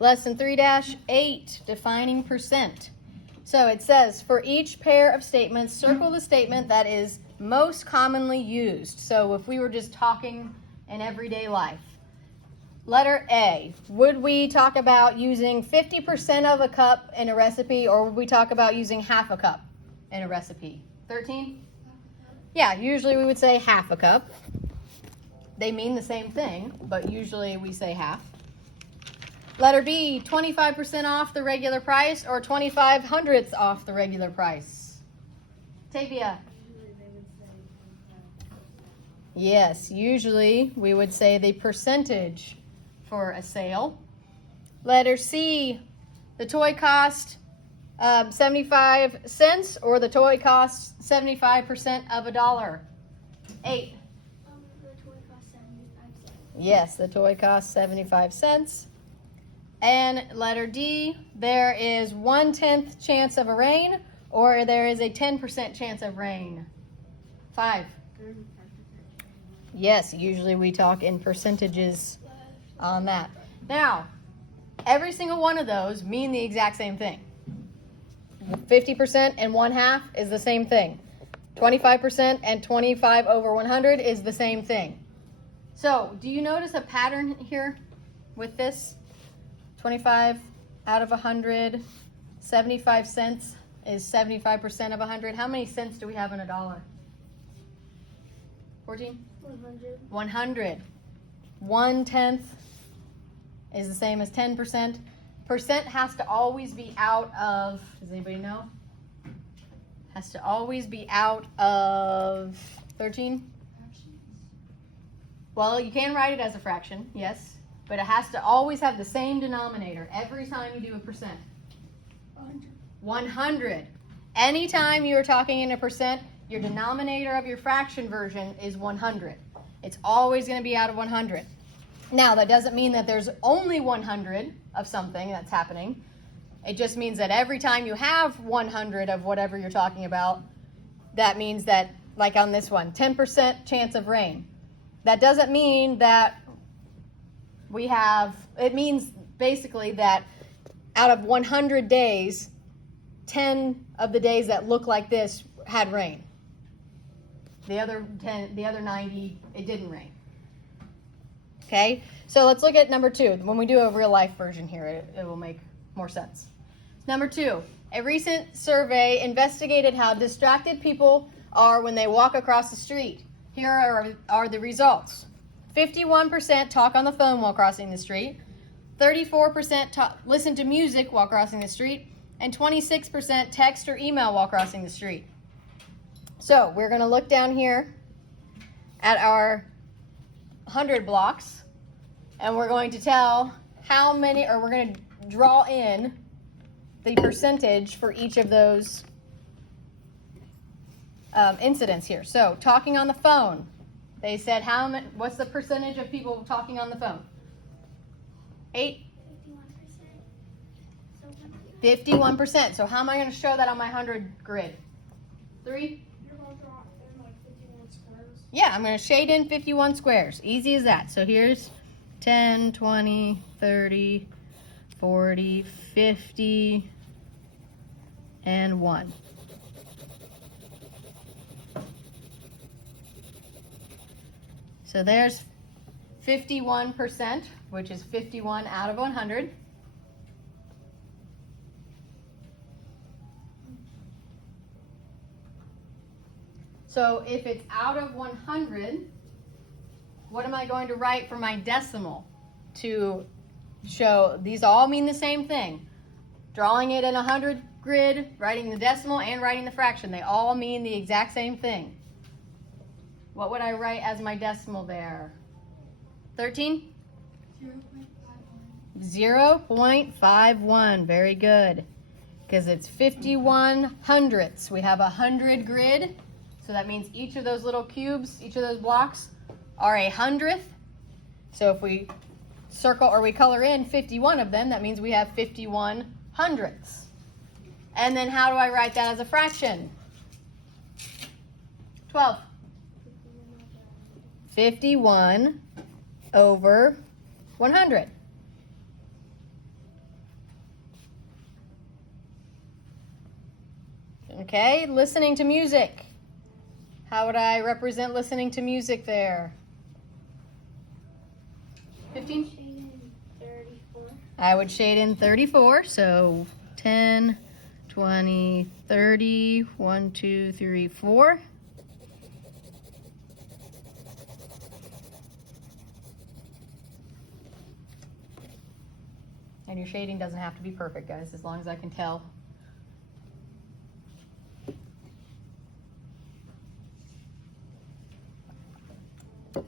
Lesson 3-8, defining percent. So it says, for each pair of statements, circle the statement that is most commonly used. So if we were just talking in everyday life. Letter A, would we talk about using 50% of a cup in a recipe, or would we talk about using half a cup in a recipe? 13? Yeah, usually we would say half a cup. They mean the same thing, but usually we say half. Letter B, 25% off the regular price or 25/100ths off the regular price. Tavia. Yes, usually we would say the percentage for a sale. Letter C, the toy cost 75 cents or the toy costs 75% of a dollar. 8. The toy costs 75 cents. Yes, the toy costs 75 cents. And letter D, there is 1/10 chance of a rain or there is a 10% chance of rain. 5. Yes, usually we talk in percentages on that. Now, every single one of those mean the exact same thing. 50% and 1/2 is the same thing. 25% and 25/100 is the same thing. So, do you notice a pattern here with this? 25 out of 100, 75 cents is 75% of 100. How many cents do we have in a dollar? 14? 100. 100. 1/10 is the same as 10%. Percent has to always be out of, does anybody know? Has to always be out of 13? Well, you can write it as a fraction, yes, but it has to always have the same denominator every time you do a percent. 100. Anytime you are talking in a percent, your denominator of your fraction version is 100. It's always going to be out of 100. Now, that doesn't mean that there's only 100 of something that's happening. It just means that every time you have 100 of whatever you're talking about, that means that, like on this one, 10% chance of rain. That doesn't mean that we have, it means basically that out of 100 days, 10 of the days that look like this had rain. The other 90, it didn't rain. Okay, so let's look at number 2. When we do a real life version here, it will make more sense. Number 2, a recent survey investigated how distracted people are when they walk across the street. Here are the results. 51% talk on the phone while crossing the street, 34% listen to music while crossing the street, and 26% text or email while crossing the street. So we're going to look down here at our 100 blocks, and we're going to tell how many, or we're going to draw in the percentage for each of those incidents here. So talking on the phone, they said what's the percentage of people talking on the phone? 8? 51%. 51%. So how am I going to show that on my 100 grid? 3? You're going to draw in like 51 squares. Yeah, I'm going to shade in 51 squares. Easy as that. So here's 10, 20, 30, 40, 50, and 1. So there's 51%, which is 51 out of 100. So if it's out of 100, what am I going to write for my decimal to show these all mean the same thing? Drawing it in a 100 grid, writing the decimal, and writing the fraction. They all mean the exact same thing. What would I write as my decimal there? 13? 0.51. Very good. Because it's 51 hundredths. We have a 100 grid. So that means each of those little cubes, each of those blocks are a 100th. So if we circle or we color in 51 of them, that means we have 51 hundredths. And then how do I write that as a fraction? 12. 51 over 100. Okay, listening to music. How would I represent listening to music there? 15? Shade in 34. I would shade in 34, so 10, 20, 30, 1, 2, 3, 4. And your shading doesn't have to be perfect, guys, as long as I can tell.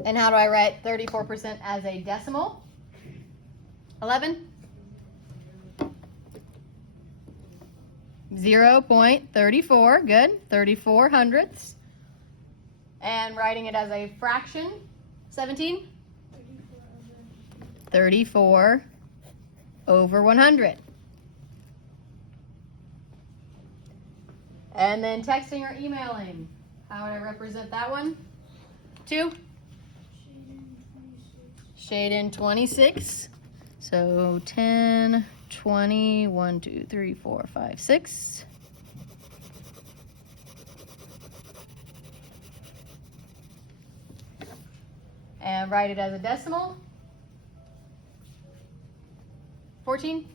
And how do I write 34% as a decimal? 11? 0.34, good. 34 hundredths. And writing it as a fraction, 17? 34 over 100. And then texting or emailing. How would I represent that one? 2? Shade in 26. So 10, 20, 1, 2, 3, 4, 5, 6. And write it as a decimal. 14?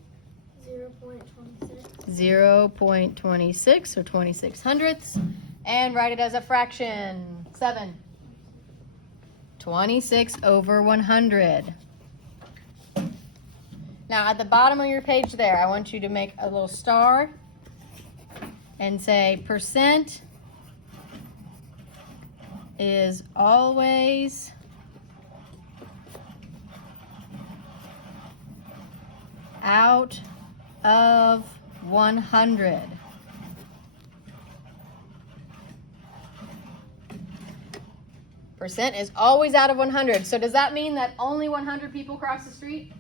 0.26. 0.26 or 26 hundredths. And write it as a fraction. 7. 26 over 100. Now at the bottom of your page there, I want you to make a little star and say percent is always out of 100. Percent is always out of 100. So does that mean that only 100 people cross the street?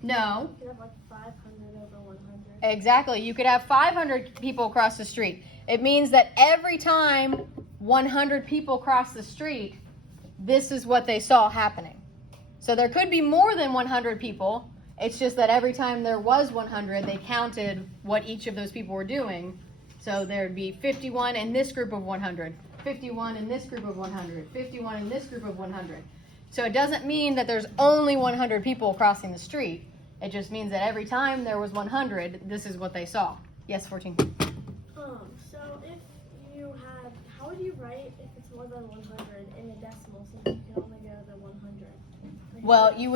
No. You could have like 500 over 100. Exactly. You could have 500 people cross the street. It means that every time 100 people cross the street, this is what they saw happening. So there could be more than 100 people. It's just that every time there was 100, they counted what each of those people were doing. So there'd be 51 in this group of 100, 51 in this group of 100, 51 in this group of 100. So it doesn't mean that there's only 100 people crossing the street. It just means that every time there was 100, this is what they saw. Yes, 14. So if you had, how would you write if it's more than 100 in a decimal since you can only go to 100? Well, you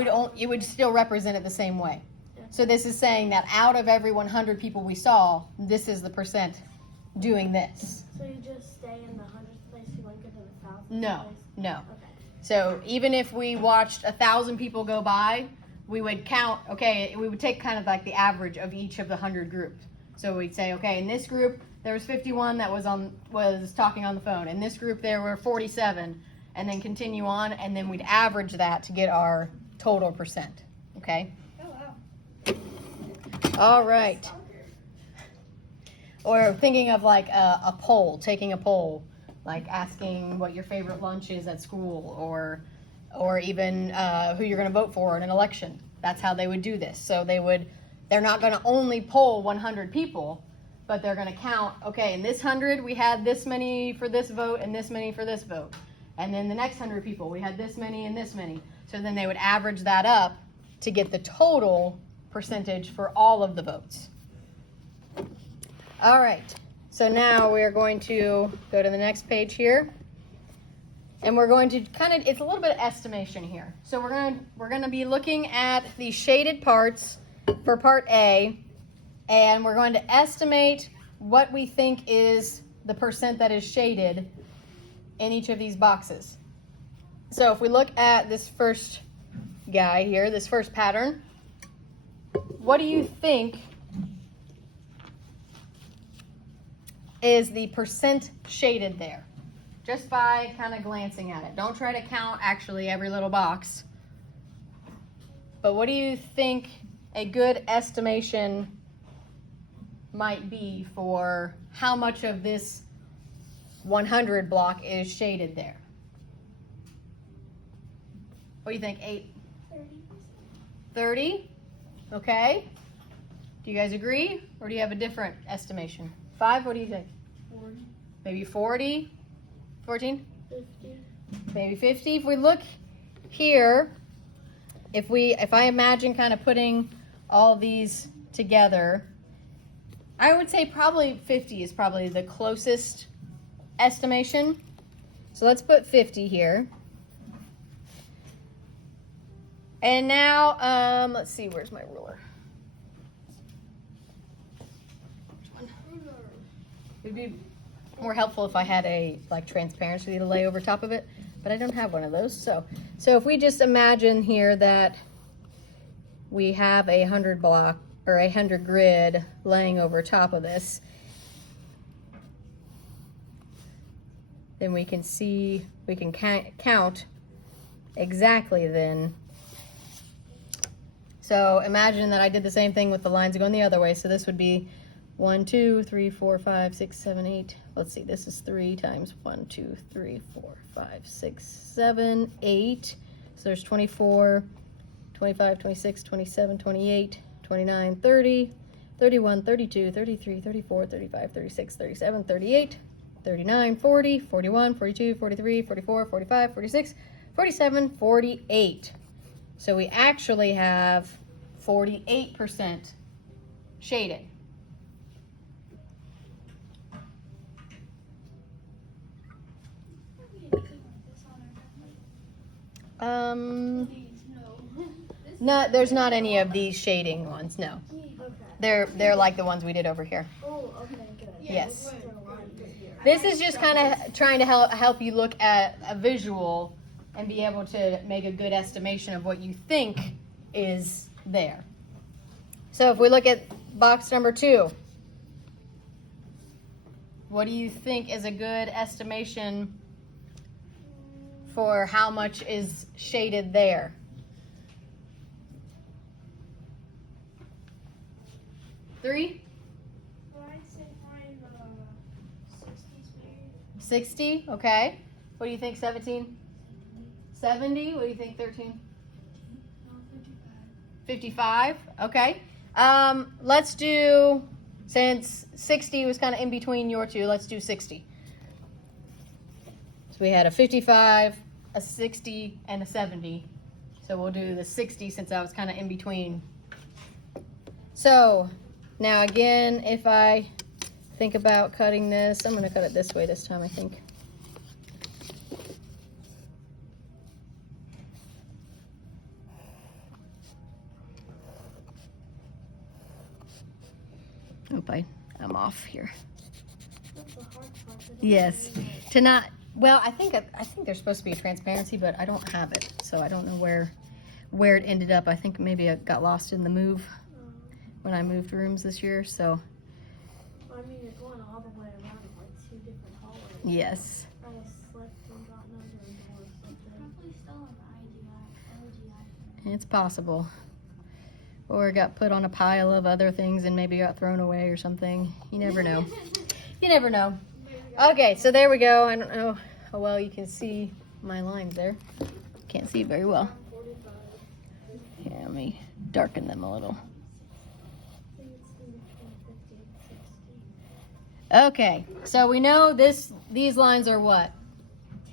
would still represent it the same way. So this is saying that out of every 100 people we saw, this is the percent doing this. So you just stay in the hundredth place, you won't go to the thousandth No, place? no. Okay. So even if we watched 1,000 people go by, we would count, okay, we would take kind of like the average of each of the 100 groups. So we'd say, okay, in this group, there was 51 that was talking on the phone. In this group, there were 47, and then continue on, and then we'd average that to get our total percent, okay? Oh, wow. All right. Or thinking of like a poll, taking a poll, like asking what your favorite lunch is at school, or even who you're going to vote for in an election. That's how they would do this. So they're not going to only poll 100 people, but they're going to count, okay, in this 100 we had this many for this vote and this many for this vote. And then the next 100 people, we had this many and this many. So then they would average that up to get the total percentage for all of the votes. All right, so now we are going to go to the next page here. And we're going to it's a little bit of estimation here. So we're going to be looking at the shaded parts for part A, and we're going to estimate what we think is the percent that is shaded in each of these boxes. So if we look at this first guy here, this first pattern, what do you think is the percent shaded there? Just by kind of glancing at it. Don't try to count actually every little box. But what do you think a good estimation might be for how much of this 100 block is shaded there? What do you think? 8? 30%. 30? Okay. Do Do you guys agree? Or do you have a different estimation? 5, what do you think? 40. Maybe 40? 14? 50. Maybe 50. If we look here, if I imagine kind of putting all these together, I would say probably 50 is probably the closest estimation. So let's put 50 here. And now, let's see, where's my ruler? It'd be more helpful if I had a transparency to lay over top of it, but I don't have one of those. So if we just imagine here that we have a 100 block or a 100 grid laying over top of this, then we can see, we can count exactly then. So imagine that I did the same thing with the lines going the other way. So this would be 1, 2, 3, 4, 5, 6, 7, 8. Let's see, this is 3 times 1, 2, 3, 4, 5, 6, 7, 8. So there's 24, 25, 26, 27, 28, 29, 30, 31, 32, 33, 34, 35, 36, 37, 38, 39, 40, 41, 42, 43, 44, 45, 46, 47, 48. So we actually have 48% shaded. No, there's not any of these shading ones, no. Okay. They're like the ones we did over here. Oh, okay, good. Yes. This is just kind of trying to help you look at a visual and be able to make a good estimation of what you think is there. So if we look at box number 2, what do you think is a good estimation for how much is shaded there? Three? I'd say mine, 60. 60, okay. What do you think, 17? 70, what do you think, 13? 55, okay. Let's do, since 60 was kind of in between your two, let's do 60. So we had a 55, a 60, and a 70. So we'll do the 60 since I was kind of in between. So now again, if I think about cutting this, I'm going to cut it this way this time, I think. Oh, I'm off here. That's the hard part. Yes. To not, well, I think there's supposed to be a transparency, but I don't have it. So I don't know where it ended up. I think maybe it got lost in the move when I moved rooms this year, so. I mean, you're going all the way around like 2 different hallways. Yes. I was slipped and gotten under a door or something. Probably still on the IGI. It's possible. Or got put on a pile of other things and maybe got thrown away or something. You never know. You never know. Okay, so there we go. I don't know how well you can see my lines there. Can't see very well. 45. Here, let me darken them a little. I think it's in between 50 and 60. Okay, so we know these lines are what?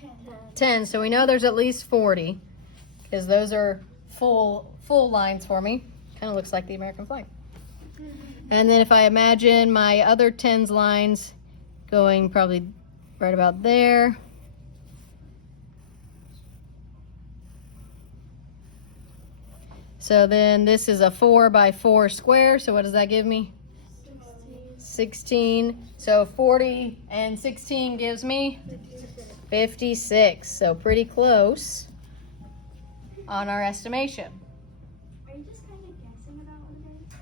10. 10, so we know there's at least 40 because those are full lines for me. Kind of looks like the American flag. And then if I imagine my other 10s lines going probably right about there. So then this is a 4 by 4 square, so what does that give me? 16. So 40 and 16 gives me 56. So pretty close on our estimation. Are you just kind of guessing about what it is?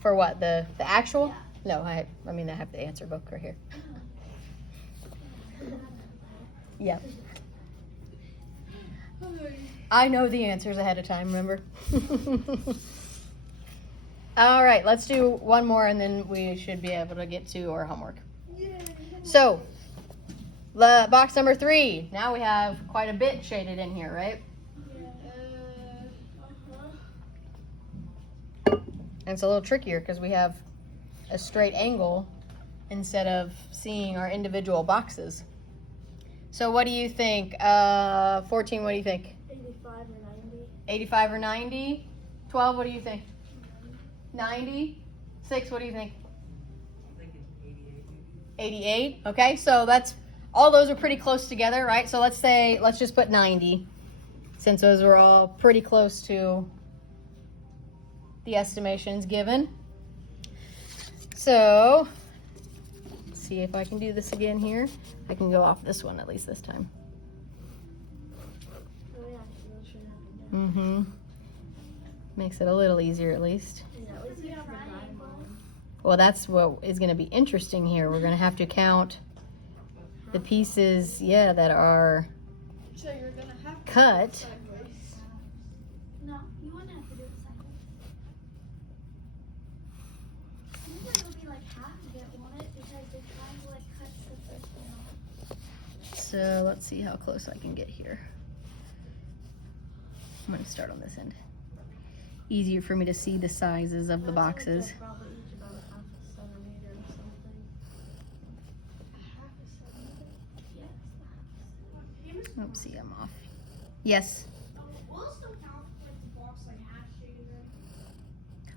For what, the actual? No, I mean I have the answer book right here. Yeah. I know the answers ahead of time, remember? All right, let's do one more and then we should be able to get to our homework. So, box number 3. Now we have quite a bit shaded in here, right? And it's a little trickier because we have a straight angle instead of seeing our individual boxes. So what do you think? 14, what do you think? 85 or 90. 85 or 90? 12, what do you think? 90? 6, what do you think? I think it's 88 maybe. 88? Okay, so that's, all those are pretty close together, right? So let's just put 90, since those are all pretty close to the estimations given. So, let's see if I can do this again here. I can go off this one at least this time. Oh yeah, so should happen. Mm-hmm. Makes it a little easier at least. Yeah, at least you have the diamond. Well, that's what is going to be interesting here. We're going to have to count the pieces, yeah, that are So you're gonna have to cut. sideways. No, you wouldn't have to do it sideways. Seems like it'll be like half of it, won't it? Because they're trying to like cut the first one off. So let's see how close I can get here. I'm going to start on this end. Easier for me to see the sizes of the boxes. They're probably each about a half a centimeter or something. A half a centimeter? Yes. Oopsie, I'm off. Yes. Will it still count like the box like half shaded in?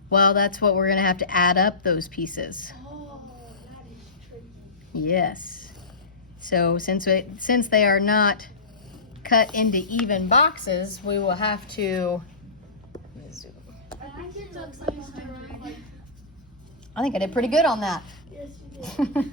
Well, that's what we're going to have to add up those pieces. Oh, that is tricky. Yes. So since they are not cut into even boxes, we will have to zoom. I think it looks like 100. I think I did pretty good on that. Yes, you did.